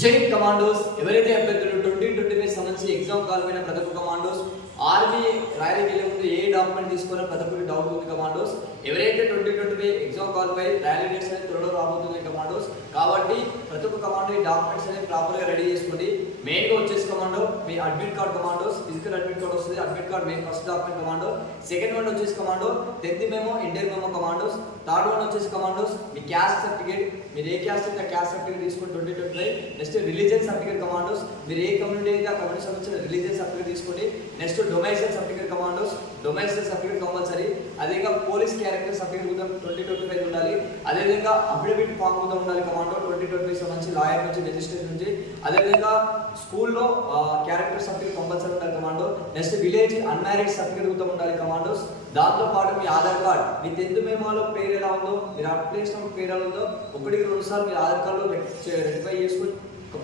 జై కమాండోస్ ఎవరైతే అభ్యర్థులు 2020 సంబంధించి ఎగ్జామ్ కాల్పోయిన ప్రతి ఒక్క కమాండోస్ ఆర్మీ ర్యాలీకి వెళ్ళే ముందు ఏ డాక్యుమెంట్ తీసుకోవాలో ప్రతి ఒక్కరికి డౌట్ ఉంది కమాండోస్. ఎవరైతే 2020 ఎగ్జామ్ కాల్పై ర్యాలీ డేట్స్ అనేది త్వరలో రాబోతుంది కమాండోస్. కాబట్టి ప్రతి ఒక్క కమాండో ఈ డాక్యుమెంట్స్ అనేది ప్రాపర్గా రెడీ చేసుకోండి. మెయిన్గా వచ్చేసి కమాండో మీ admit card commandos, physical admit card వస్తుంది. Admit card main first document commando. Second one వచ్చేసి commando 10th memo, inter memo commandos. Third one వచ్చేసి కమాండోస్ మీ క్యాస్ట్ సర్టిఫికేట్, మీరు ఏ క్యాస్ట్ అయితే క్యాస్ట్ సర్టిఫికేట్ తీసుకొని 2025. నెక్స్ట్ రిలీజియన్ సర్టిఫికేట్ కమాండోస్, మీరు ఏ community అయితే ఆ కమ్యూనిటీ సంబంధించిన రిలీజియన్ సర్టిఫికేట్ తీసుకోండి. నెక్స్ట్ డొమైసైల్ సర్టిఫికేట్ కమాండోస్, డొమైసైల్ సర్టిఫికేట్ కంపల్సరీ. అదేవిధంగా పోలీస్ క్యారెక్టర్ సర్టిఫికేట్ కూడా 2025 ఉండాలి. అదేవిధంగా అఫిడవిట్ ఫామ్ కూడా ఉండాలి కమాండో 2025 సంబంధించి లాయర్ నుంచి, రిజిస్ట్రేషన్ నుంచి. అదేవిధంగా స్కూల్లో క్యారెక్టర్ సర్టిఫికేట్ కంపల్సరీ ఉండాలి commando. Next village unmarried certificate కూడా ఉండాలి కమాండోస్. దాంతో పాటు మీ ఆధార్ కార్డ్, మీ 10th మెమోలో పేరు ఎలా ఉందో, మీరు అప్లై చేసిన పేరు ఎలా ఉందో 1-2 సార్లు మీ ఆధార్ కార్డులో రెక్టిఫై చేసుకుని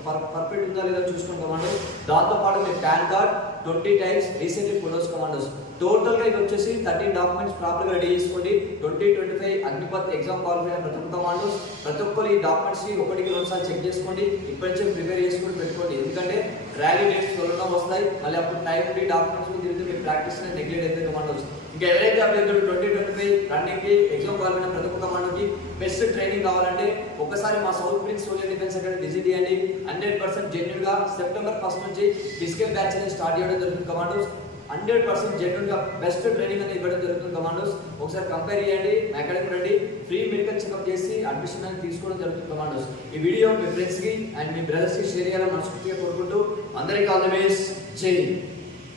పర్ఫెక్ట్ ఉందా లేదా చూసుకోండి కమాండో. దాంతో పాటు మీ PAN card 20 times recently photos కమాండోస్. టోటల్గా ఇది వచ్చేసి 13 డాక్యుమెంట్స్ ప్రాపర్గా రెడీ చేసుకోండి. 2025 అగ్నిపత్ ఎగ్జామ్ క్వాలిఫై అయిన ప్రతి ఒక్క కమాండోస్ ప్రతి ఒక్కరు ఈ డాక్యుమెంట్స్ని 1-2 సార్లు చెక్ చేసుకోండి. ఇప్పటి నుంచి ప్రిపేర్ చేసుకొని పెట్టుకోండి. ఎందుకంటే ర్యాలీ డేట్స్ త్వరలో వస్తాయి. మళ్ళీ అప్పుడు టైం ఫ్రీ డాక్యుమెంట్స్ తిరిగితే మీ ప్రాక్టీస్ అనేది నెగ్లెక్ట్ అయితే కమాండోస్. ఇంకా ఎవరైతే అభ్యర్థులు 2025 రన్నింగ్కి ఎగ్జామ్ క్వాలిఫై అయిన ప్రతి ఒక్క కమాండోకి బెస్ట్ ట్రైనింగ్ కావాలంటే ఒకసారి మా south prince social defence academy visit చేయండి. 100% జెన్యున్గా సెప్టెంబర్ 1 నుంచి ఫిజికల్ బ్యాచ్ అనేది స్టార్ట్ చేయడం జరుగుతుంది కమాండోస్. 100% జెన్యున్గా బెస్ట్ ట్రైనింగ్ అనేది ఇవ్వడం జరుగుతుంది కమాండోస్. ఒకసారి కంపేర్ చేయండి, మా అకాడమీ రండి, ఫ్రీ మెడికల్ చెకప్ చేసి అడ్మిషన్ అనేది తీసుకోవడం జరుగుతుంది కమాండోస్. ఈ వీడియో మీ ఫ్రెండ్స్కి అండ్ మీ బ్రదర్స్కి షేర్ చేయాలని మనస్ఫూర్తిగా కోరుకుంటూ అందరికీ ఆల్ ది బెస్ట్. జై హింద్.